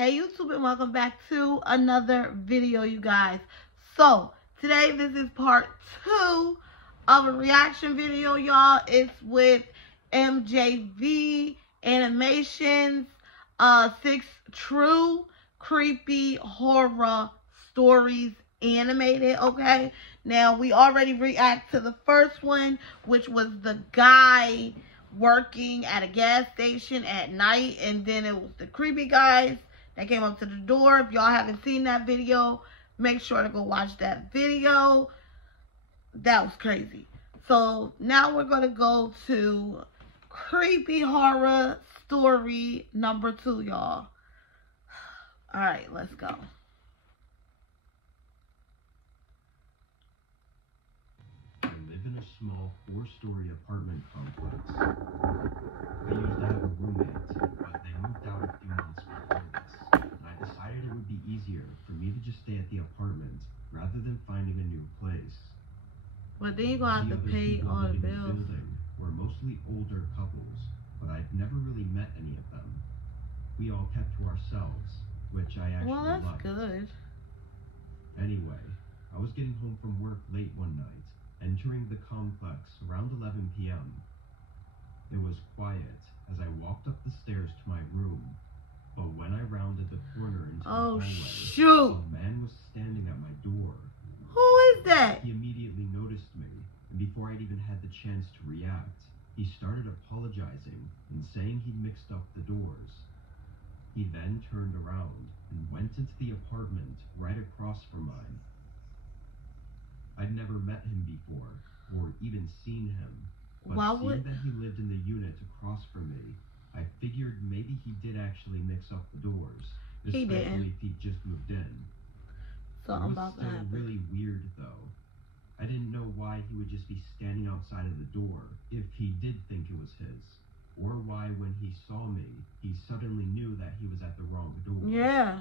Hey YouTube, and welcome back to another video, you guys. So today this is part 2 of a reaction video, y'all. It's with MJV Animations 6 True Creepy Horror Stories Animated. Okay, now we already react to the first one, which was the guy working at a gas station at night, and then it was the creepy guys that came up to the door. If y'all haven't seen that video, make sure to go watch that video. That was crazy. So now we're gonna go to creepy horror story number 2, y'all. All right, let's go. In a small 4-story apartment complex. I used to have a roommate, but they moved out a few months before this, and I decided it would be easier for me to just stay at the apartment rather than finding a new place. But then you're gonna have to pay all the bills. The building were mostly older couples, but I'd never really met any of them. We all kept to ourselves, which I actually liked. Well, that's good. Anyway, I was getting home from work late one night, entering the complex around 11 p.m. It was quiet as I walked up the stairs to my room, but when I rounded the corner into the hallway, shoot, a man was standing at my door. Who is that? He immediately noticed me, and before I'd even had the chance to react, he started apologizing and saying he'd mixed up the doors. He then turned around and went into the apartment right across from mine. I'd never met him before, or even seen him, but seeing that he lived in the unit across from me, I figured maybe he did actually mix up the doors, especially if he'd just moved in. Something about that. It was still really weird, though. I didn't know why he would just be standing outside of the door if he did think it was his, or why when he saw me, he suddenly knew that he was at the wrong door. Yeah.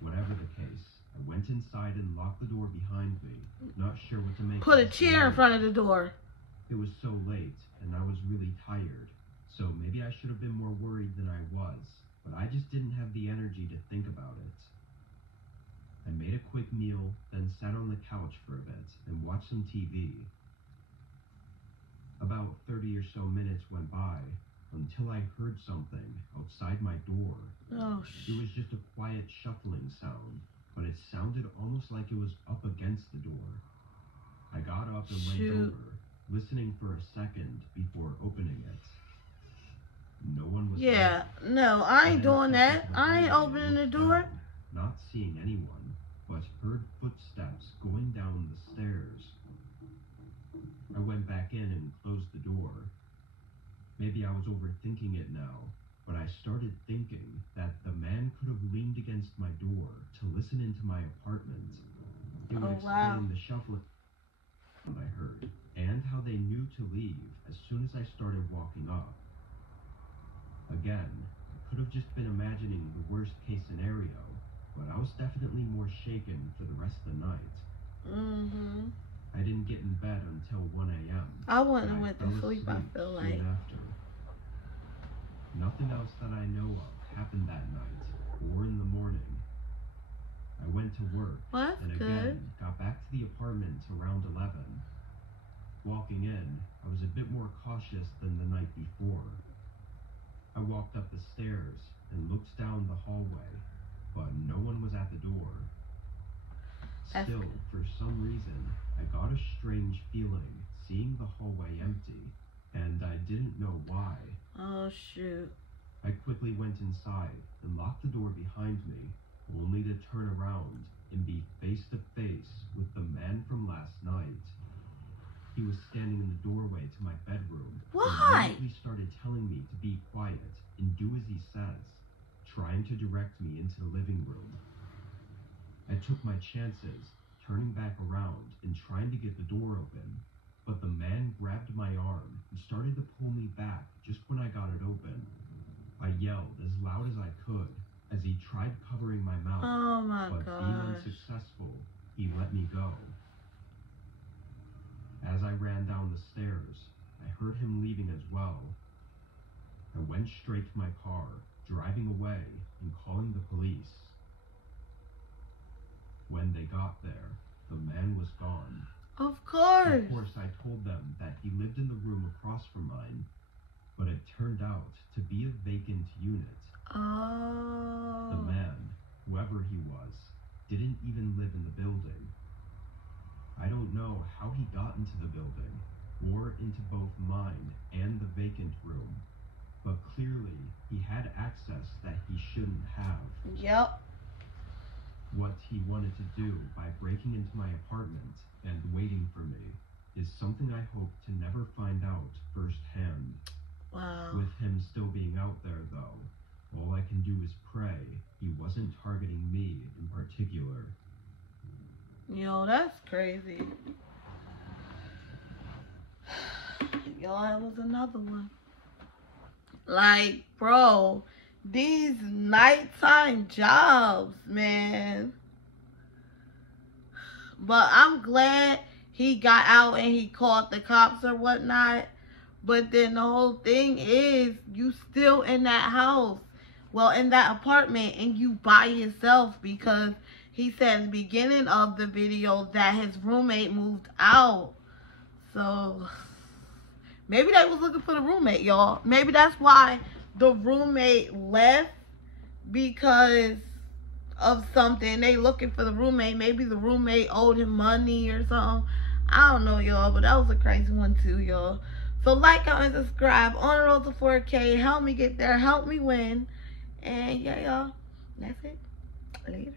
Whatever the case, I went inside and locked the door behind me, not sure what to make. Put a chair in front of the door. It was so late, and I was really tired, so maybe I should have been more worried than I was, but I just didn't have the energy to think about it. I made a quick meal, then sat on the couch for a bit and watched some TV. About 30 or so minutes went by until I heard something outside my door. It was just a quiet shuffling sound, but it sounded almost like it was up against the door. I got up and went over, listening for a second before opening it. No one was there. No, I ain't doing that. I ain't opening the door. Not seeing anyone, but heard footsteps going down the stairs. I went back in and closed the door. Maybe I was overthinking it now, but I started thinking that the man could have leaned against my door to listen into my apartment. It would explain the shuffling I heard, and how they knew to leave as soon as I started walking up. Again, I could have just been imagining the worst case scenario, but I was definitely more shaken for the rest of the night. I didn't get in bed until 1 a.m. I wouldn't have went to sleep, I feel like. After. Nothing else that I know of happened that night, or in the morning. I went to work, and again, got back to the apartment around 11. Walking in, I was a bit more cautious than the night before. I walked up the stairs and looked down the hallway, but no one was at the door. Still, for some reason, I got a strange feeling seeing the hallway empty, and I didn't know why. Oh, shoot. I quickly went inside and locked the door behind me, only to turn around and be face to face with the man from last night. He was standing in the doorway to my bedroom. Why? He started telling me to be quiet and do as he says, trying to direct me into the living room. I took my chances, turning back around and trying to get the door open, but the man grabbed my arm and started to pull me back just when I got it open. I yelled as loud as I could as he tried covering my mouth, but being unsuccessful, he let me go. As I ran down the stairs, I heard him leaving as well. I went straight to my car, driving away, and calling the police. When they got there, the man was gone. Of course. Of course, I told them that he lived in the room across from mine, but it turned out to be a vacant unit. Oh. The man, whoever he was, didn't even live in the building. I don't know how he got into the building, or into both mine and the vacant room, but clearly he had access that he shouldn't have. Yep. What he wanted to do by breaking into my apartment and waiting for me is something I hope to never find out firsthand. Wow. With him still being out there, though, all I can do is pray he wasn't targeting me in particular. Yo, that's crazy. Yo, that was another one. Like, bro, these nighttime jobs, man. But I'm glad he got out and he called the cops or whatnot. But then the whole thing is, you still in that house. Well, in that apartment, and you by yourself, because he said at the beginning of the video that his roommate moved out. So maybe they was looking for the roommate, y'all. Maybe that's why the roommate left, because of something. They looking for the roommate. Maybe the roommate owed him money or something. I don't know, y'all, but that was a crazy one too, y'all. So like, comment, subscribe. On the road to 4K. Help me get there. Help me win. And yeah, y'all. That's it. Later.